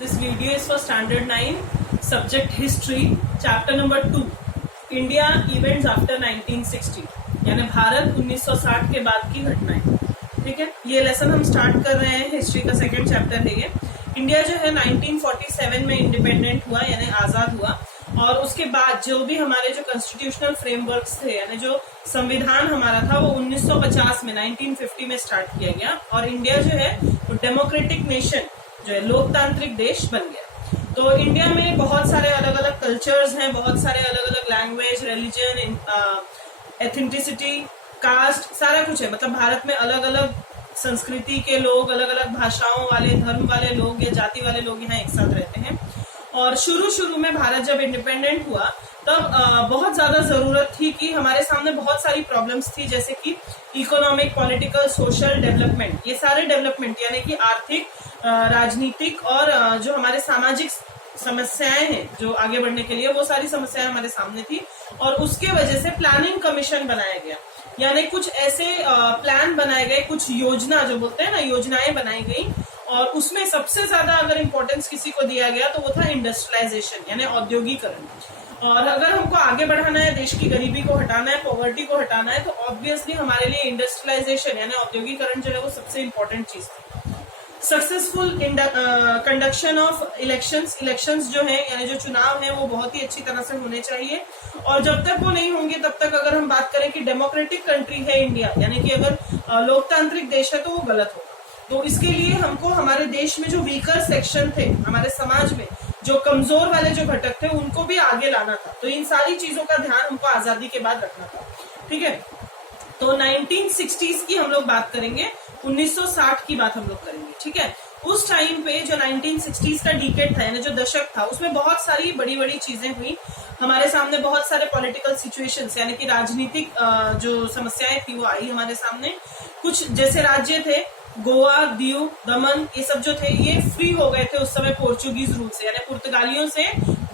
This video is for Standard 9, Subject History, Chapter number 2, India Events after 1960, यानी भारत 1960 के बाद की घटनाएं। ठीक है, ये लेसन हम स्टार्ट कर रहे हैं। हिस्ट्री का सेकंड चैप्टर है ये। इंडिया जो है 1947 में इंडिपेंडेंट हुआ, यानी आजाद हुआ, और उसके बाद जो भी हमारे जो कॉन्स्टिट्यूशनल फ्रेमवर्क्स थे, यानी जो संविधान हमारा था, वो 1950 में 1950 में स्टार्ट किया गया, और इंडिया जो है वो डेमोक्रेटिक नेशन जो है लोकतांत्रिक देश बन गया। तो इंडिया में बहुत सारे अलग अलग कल्चर्स हैं, बहुत सारे अलग अलग लैंग्वेज, रिलीजन, एथेंटिसिटी, कास्ट, सारा कुछ है। मतलब भारत में अलग अलग संस्कृति के लोग, अलग अलग भाषाओं वाले, धर्म वाले लोग या जाति वाले लोग यहाँ एक साथ रहते हैं। और शुरू में भारत जब इंडिपेंडेंट हुआ तब बहुत ज्यादा जरूरत थी कि हमारे सामने बहुत सारी प्रॉब्लम्स थी, जैसे कि इकोनॉमिक, पॉलिटिकल, सोशल डेवलपमेंट। ये सारे डेवलपमेंट यानी कि आर्थिक, राजनीतिक और जो हमारे सामाजिक समस्याएं हैं जो आगे बढ़ने के लिए, वो सारी समस्याएं हमारे सामने थी। और उसके वजह से प्लानिंग कमीशन बनाया गया, यानी कुछ ऐसे प्लान बनाए गए, कुछ योजना जो बोलते हैं ना, योजनाएं बनाई गई। और उसमें सबसे ज्यादा अगर इम्पोर्टेंस किसी को दिया गया तो वो था इंडस्ट्रियलाइजेशन, यानी औद्योगिकरण। और अगर हमको आगे बढ़ाना है, देश की गरीबी को हटाना है, पॉवर्टी को हटाना है, तो ऑब्वियसली हमारे लिए इंडस्ट्रियलाइजेशन यानी औद्योगिकरण जो है वो सबसे इम्पोर्टेंट चीज थी। सक्सेसफुल कंडक्शन ऑफ इलेक्शंस जो है, यानी जो चुनाव है, वो बहुत ही अच्छी तरह से होने चाहिए। और जब तक वो नहीं होंगे तब तक अगर हम बात करें कि डेमोक्रेटिक कंट्री है इंडिया, यानी कि अगर लोकतांत्रिक देश है, तो वो गलत होगा। तो इसके लिए हमको हमारे देश में जो वीकर सेक्शन थे, हमारे समाज में जो कमजोर वाले जो घटक थे, उनको भी आगे लाना था। तो इन सारी चीजों का ध्यान हमको आजादी के बाद रखना था। ठीक है, तो 1960s की हम लोग बात करेंगे, 1960 की बात हम लोग करेंगे। ठीक है, उस टाइम पे जो 1960s का डिकेड था, यानी जो दशक था, उसमें बहुत सारी बड़ी बड़ी चीजें हुई। हमारे सामने बहुत सारे पॉलिटिकल सिचुएशंस, यानी कि राजनीतिक जो समस्याएं थी वो आई हमारे सामने। कुछ जैसे राज्य थे, गोवा, दीव, दमन, ये सब जो थे ये फ्री हो गए थे उस समय पोर्चुगीज रूल से, यानी पुर्तगालियों से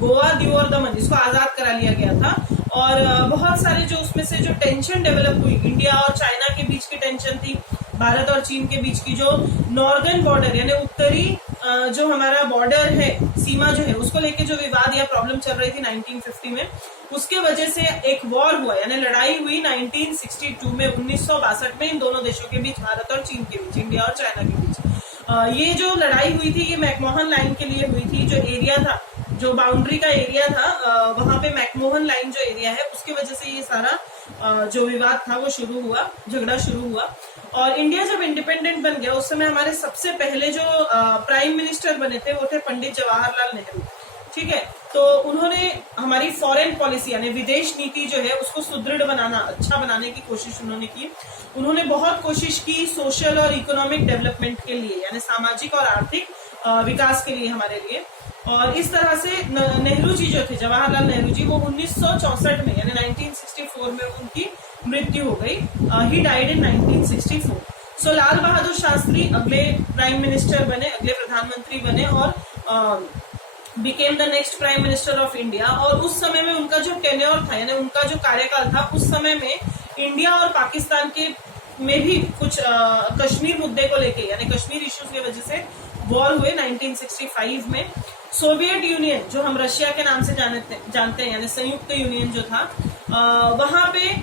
गोवा, दीव और दमन इसको आजाद करा लिया गया था। और बहुत सारे जो उसमें से जो टेंशन डेवलप हुई, इंडिया और चाइना के बीच की टेंशन थी, भारत और चीन के बीच की जो नॉर्दर्न बॉर्डर यानी उत्तरी जो हमारा बॉर्डर है, सीमा जो है, उसको लेके जो विवाद या प्रॉब्लम चल रही थी 1950 में, उसके वजह से एक वॉर हुआ, यानी लड़ाई हुई 1962 में, 1962 में इन दोनों देशों के बीच, भारत और चीन के बीच, इंडिया और चाइना के बीच। ये जो लड़ाई हुई थी ये मैकमोहन लाइन के लिए हुई थी। जो एरिया था, जो बाउंड्री का एरिया था, वहां पे मैकमोहन लाइन जो एरिया है, उसकी वजह से ये सारा जो विवाद था वो शुरू हुआ, झगड़ा शुरू हुआ। और इंडिया जब इंडिपेंडेंट बन गया, उस समय हमारे सबसे पहले जो प्राइम मिनिस्टर बने थे वो थे पंडित जवाहरलाल नेहरू। ठीक है, तो उन्होंने हमारी फॉरेन पॉलिसी यानी विदेश नीति जो है उसको सुदृढ़ बनाना, अच्छा बनाने की कोशिश उन्होंने की। उन्होंने बहुत कोशिश की सोशल और इकोनॉमिक डेवलपमेंट के लिए, यानी सामाजिक और आर्थिक विकास के लिए हमारे लिए। और इस तरह से नेहरू जी जो थे, जवाहरलाल नेहरू जी, वो 1964 में यानी 1964 में उनकी मृत्यु हो गई। He died in 1964। सो लाल बहादुर शास्त्री अगले प्राइम मिनिस्टर बने, अगले प्रधानमंत्री बने, और became the next prime minister of India. और उस समय में उनका जो टेन्योर था, यानी उनका जो कार्यकाल था, उस समय में इंडिया और पाकिस्तान के में भी कुछ कश्मीर मुद्दे को लेके, यानी कश्मीर इश्यूज की वजह से वॉर हुए 1965 में। सोवियत यूनियन, जो हम रशिया के नाम से जानते हैं, यानी संयुक्त यूनियन जो था, वहां पे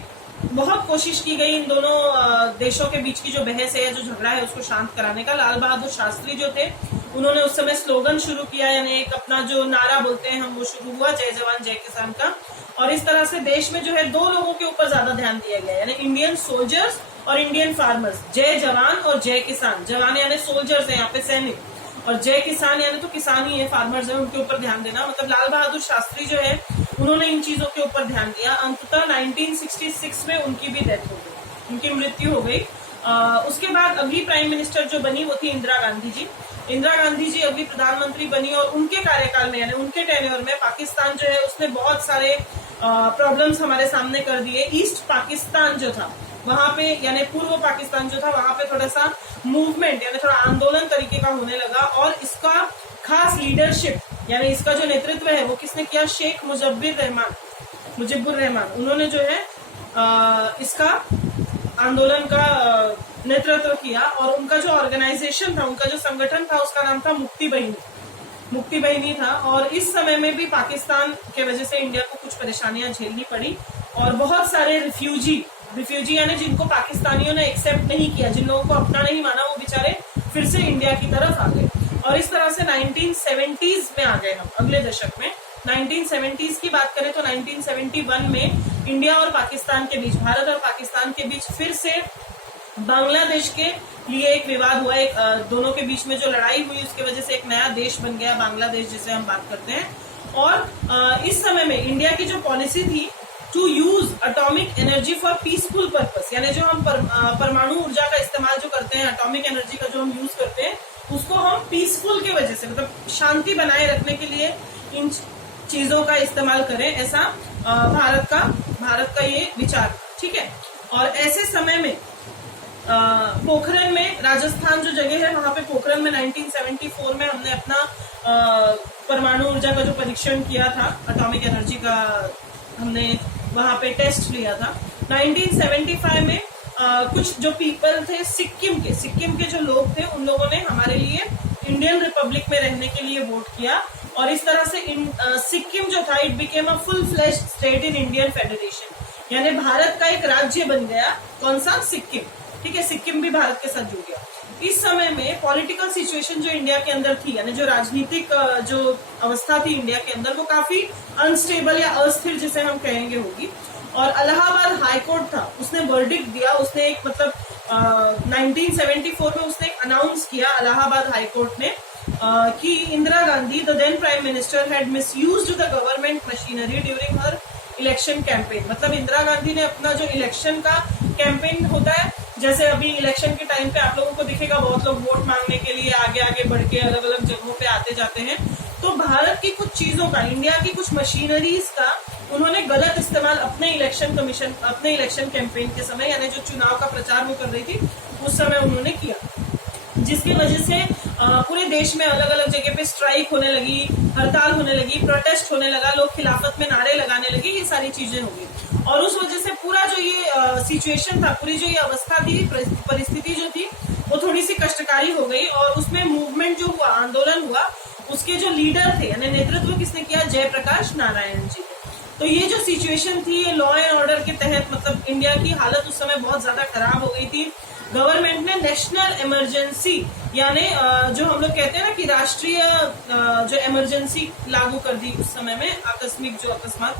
बहुत कोशिश की गई इन दोनों देशों के बीच की जो बहस है, जो झगड़ा है, उसको शांत कराने का। लाल बहादुर शास्त्री जो थे, उन्होंने उस समय स्लोगन शुरू किया, यानी एक अपना जो नारा बोलते हैं हम, वो शुरू हुआ, जय जवान जय किसान का। और इस तरह से देश में जो है दो लोगों के ऊपर ज्यादा ध्यान दिया गया, यानी इंडियन सोल्जर्स और इंडियन फार्मर्स। जय जवान और जय किसान, जवान यानी सोल्जर्स है यहाँ पे, सैनिक, और जय किसान यानी तो किसान ही है, फार्मर्स है, उनके ऊपर ध्यान देना। मतलब लाल बहादुर शास्त्री जो है उन्होंने इन चीजों के ऊपर ध्यान दिया। अंततः 1966 में उनकी भी डेथ हो गई, उनकी मृत्यु हो गई। उसके बाद अगली प्राइम मिनिस्टर जो बनी वो थी इंदिरा गांधी जी। इंदिरा गांधी जी अगली प्रधानमंत्री बनी, और उनके कार्यकाल में यानी उनके टेन्योर में पाकिस्तान जो है उसने बहुत सारे प्रॉब्लम्स हमारे सामने कर दिए। ईस्ट पाकिस्तान जो था वहां पे, यानी पूर्व पाकिस्तान जो था, वहां पे थोड़ा सा मूवमेंट यानी थोड़ा आंदोलन तरीके का होने लगा। और इसका खास लीडरशिप यानी इसका जो नेतृत्व है वो किसने किया? शेख मुजिबुर रहमान। उन्होंने जो है इसका आंदोलन का नेतृत्व किया, और उनका जो ऑर्गेनाइजेशन था, उनका जो संगठन था, उसका नाम था मुक्ति बहिनी। मुक्ति बहिनी था। और इस समय में भी पाकिस्तान के वजह से इंडिया को कुछ परेशानियां झेलनी पड़ी और बहुत सारे रिफ्यूजी यानी जिनको पाकिस्तानियों ने एक्सेप्ट नहीं किया, जिन लोगों को अपना नहीं माना, वो बेचारे फिर से इंडिया की तरफ आ गए। और इस तरह से 1970s में आ गए हम, अगले दशक में। 1970s की बात करें तो 1971 में इंडिया और पाकिस्तान के बीच, भारत और पाकिस्तान के बीच फिर से बांग्लादेश के लिए एक विवाद हुआ। एक दोनों के बीच में जो लड़ाई हुई उसकी वजह से एक नया देश बन गया बांग्लादेश, जिसे हम बात करते हैं। और इस समय में इंडिया की जो पॉलिसी थी to use atomic energy for peaceful purpose, यानी जो हम परमाणु ऊर्जा का इस्तेमाल जो करते हैं, एटॉमिक एनर्जी का जो हम यूज करते हैं, उसको हम पीसफुल की वजह से, मतलब शांति बनाए रखने के लिए इन चीजों का इस्तेमाल करें, ऐसा भारत का ये विचार, ठीक है। और ऐसे समय में पोखरण में, राजस्थान जो जगह है वहां पे पोखरण में 1974 में हमने अपना परमाणु ऊर्जा का जो परीक्षण किया था, एटॉमिक एनर्जी का हमने वहां पे टेस्ट लिया था। 1975 में कुछ जो पीपल थे सिक्किम के जो लोग थे, उन लोगों ने हमारे लिए इंडियन रिपब्लिक में रहने के लिए वोट किया। और इस तरह से सिक्किम जो था, it became a full fleshed state in Indian federation, यानी भारत का एक राज्य बन गया। कौन सा? सिक्किम, ठीक है। सिक्किम भी भारत के साथ जुड़ गया। इस समय में पॉलिटिकल सिचुएशन जो इंडिया के अंदर थी, यानी जो राजनीतिक जो अवस्था थी इंडिया के अंदर, वो काफी अनस्टेबल या अस्थिर जिसे हम कहेंगे होगी। और इलाहाबाद हाईकोर्ट था, उसने वर्डिक्ट दिया, उसने एक 1974 में उसने अनाउंस किया इलाहाबाद हाईकोर्ट ने कि Indira Gandhi, the then prime minister, had misused the government machinery during her election campaign. मतलब इंदिरा गांधी ने अपना जो इलेक्शन का कैंपेन होता है, जैसे अभी इलेक्शन के टाइम पे आप लोगों को दिखेगा बहुत लोग वोट मांगने के लिए आगे आगे बढ़ के अलग अलग जगहों पे आते जाते हैं, तो भारत की कुछ चीजों का, इंडिया की कुछ मशीनरीज का उन्होंने गलत इस्तेमाल अपने इलेक्शन कैंपेन के समय, यानी जो चुनाव का प्रचार वो कर रही थी उस समय उन्होंने किया, जिसकी वजह से पूरे देश में अलग अलग जगह पे स्ट्राइक होने लगी, हड़ताल होने लगी, प्रोटेस्ट होने लगा, लोग खिलाफत में नारे लगाने लगे, ये सारी चीजें हो गई। और उस वजह से पूरा जो ये सिचुएशन था, पूरी जो ये अवस्था थी, परिस्थिति जो थी, वो थोड़ी सी कष्टकारी हो गई। और उसमें मूवमेंट जो हुआ, आंदोलन हुआ, उसके जो लीडर थे, यानी नेतृत्व किसने किया? जयप्रकाश नारायण जी। तो ये जो सिचुएशन थी, ये लॉ एंड ऑर्डर के तहत, मतलब इंडिया की हालत उस समय बहुत ज्यादा खराब हो गई थी। गवर्नमेंट ने नेशनल इमरजेंसी, यानी जो हम लोग कहते हैं ना कि राष्ट्रीय जो इमरजेंसी लागू कर दी उस समय में, आकस्मिक जो अकस्मात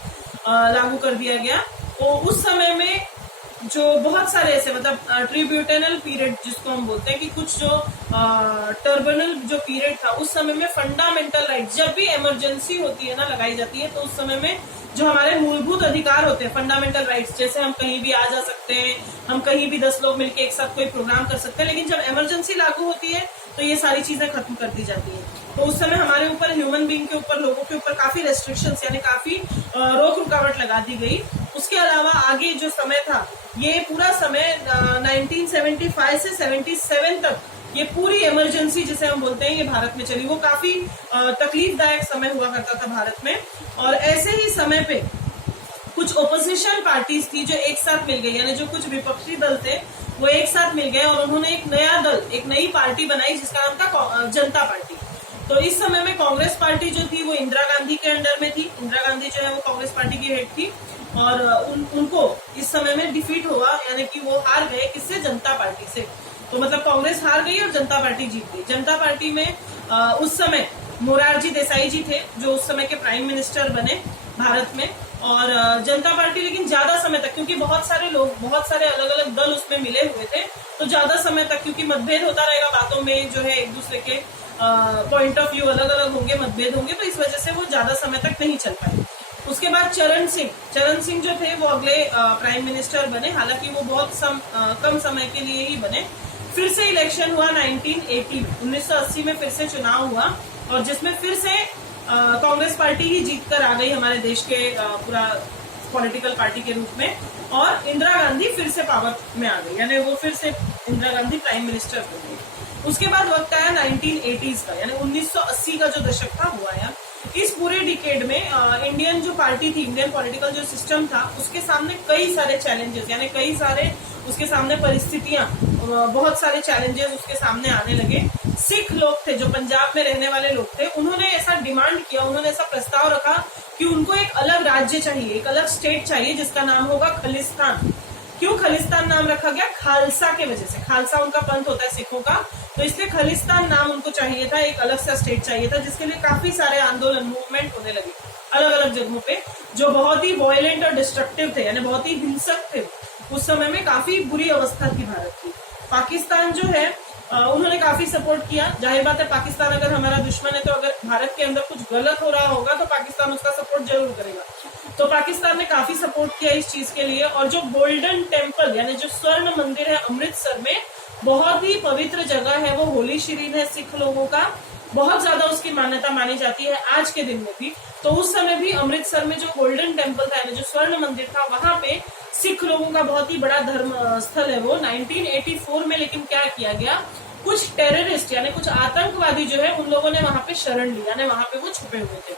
लागू कर दिया गया। तो उस समय में जो बहुत सारे ऐसे, मतलब ट्रिब्यूटनल पीरियड जिसको हम बोलते हैं, कि कुछ जो टर्बुनल जो पीरियड था, उस समय में फंडामेंटल राइट, जब भी इमरजेंसी होती है ना, लगाई जाती है, तो उस समय में जो हमारे मूलभूत अधिकार होते हैं, फंडामेंटल राइट्स, जैसे हम कहीं भी आ जा सकते हैं, हम कहीं भी 10 लोग मिलकर एक साथ कोई प्रोग्राम कर सकते हैं, लेकिन जब इमरजेंसी लागू होती है तो ये सारी चीजें खत्म कर दी जाती है। तो उस समय हमारे ऊपर, ह्यूमन बीइंग के ऊपर, लोगों के ऊपर काफी रेस्ट्रिक्शंस, यानी काफी रोक रुकावट लगा दी गई। उसके अलावा आगे जो समय था, ये पूरा समय 1975 से 77 तक, ये पूरी इमरजेंसी जिसे हम बोलते हैं, ये भारत में चली। वो काफी तकलीफदायक समय हुआ करता था भारत में। और ऐसे ही समय पे कुछ ओपोजिशन पार्टीज थी जो एक साथ मिल गई, यानी जो कुछ विपक्षी दल थे वो एक साथ मिल गए और उन्होंने एक नया दल, एक नई पार्टी बनाई जिसका नाम था जनता पार्टी। तो इस समय में कांग्रेस पार्टी जो थी वो इंदिरा गांधी के अंडर में थी। इंदिरा गांधी जो है वो कांग्रेस पार्टी की हेड थी और उनको इस समय में डिफीट हुआ, यानी कि वो हार गए। किससे? जनता पार्टी से। तो मतलब कांग्रेस हार गई और जनता पार्टी जीत गई। जनता पार्टी में उस समय मोरारजी देसाई जी थे, जो उस समय के प्राइम मिनिस्टर बने भारत में। और जनता पार्टी लेकिन ज्यादा समय तक, क्योंकि बहुत सारे लोग, बहुत सारे अलग अलग दल उसमें मिले हुए थे, तो ज्यादा समय तक, क्योंकि मतभेद होता रहेगा बातों में, जो है एक दूसरे के पॉइंट ऑफ व्यू अलग अलग होंगे, मतभेद होंगे, तो इस वजह से वो ज्यादा समय तक नहीं चल पाए। उसके बाद चरण सिंह जो थे वो अगले प्राइम मिनिस्टर बने, हालांकि वो बहुत कम समय के लिए ही बने। फिर से इलेक्शन हुआ 1980 में फिर से चुनाव हुआ और जिसमें फिर से कांग्रेस पार्टी ही जीत कर आ गई हमारे देश के पूरा पॉलिटिकल पार्टी के रूप में, और इंदिरा गांधी फिर से पावर में आ गई, यानी वो फिर से इंदिरा गांधी प्राइम मिनिस्टर बन गई। उसके बाद वक्त आया 1980s का, यानी 1980 का जो दशक था वो आया। इस पूरे डिकेड में इंडियन जो पार्टी थी, इंडियन पॉलिटिकल जो सिस्टम था, उसके सामने कई सारे चैलेंजेस, यानी कई सारे उसके सामने परिस्थितियां, बहुत सारे चैलेंजेस उसके सामने आने लगे। सिख लोग थे, जो पंजाब में रहने वाले लोग थे, उन्होंने ऐसा डिमांड किया, उन्होंने ऐसा प्रस्ताव रखा कि उनको एक अलग राज्य चाहिए, एक अलग स्टेट चाहिए जिसका नाम होगा खलिस्तान। क्यों खलिस्तान नाम रखा गया? खालसा के वजह से। खालसा उनका पंथ होता है सिखों का, तो इसलिए खलिस्तान नाम उनको चाहिए था, एक अलग सा स्टेट चाहिए था, जिसके लिए काफी सारे आंदोलन, मूवमेंट होने लगे अलग अलग जगहों पे, जो बहुत ही वॉयलेंट और डिस्ट्रक्टिव थे, यानी बहुत ही हिंसक थे। उस समय में काफी बुरी अवस्था थी भारत की। पाकिस्तान जो है उन्होंने काफी सपोर्ट किया। जाहिर बात है, पाकिस्तान अगर हमारा दुश्मन है तो अगर भारत के अंदर कुछ गलत हो रहा होगा तो पाकिस्तान उसका सपोर्ट जरूर करेगा। तो पाकिस्तान ने काफी सपोर्ट किया इस चीज के लिए। और जो गोल्डन टेम्पल यानी जो स्वर्ण मंदिर है अमृतसर में, बहुत ही पवित्र जगह है, वो होली शरीर है सिख लोगों का, बहुत ज्यादा उसकी मान्यता मानी जाती है आज के दिन में भी। तो उस समय भी अमृतसर में जो गोल्डन टेम्पल था यानी जो स्वर्ण मंदिर था, वहां पे सिख लोगों का बहुत ही बड़ा धर्म स्थल है वो। 1984 में लेकिन क्या किया गया, कुछ टेररिस्ट यानी कुछ आतंकवादी जो है उन लोगों ने वहां पे शरण ली, यानी वहां पे वो छुपे हुए थे।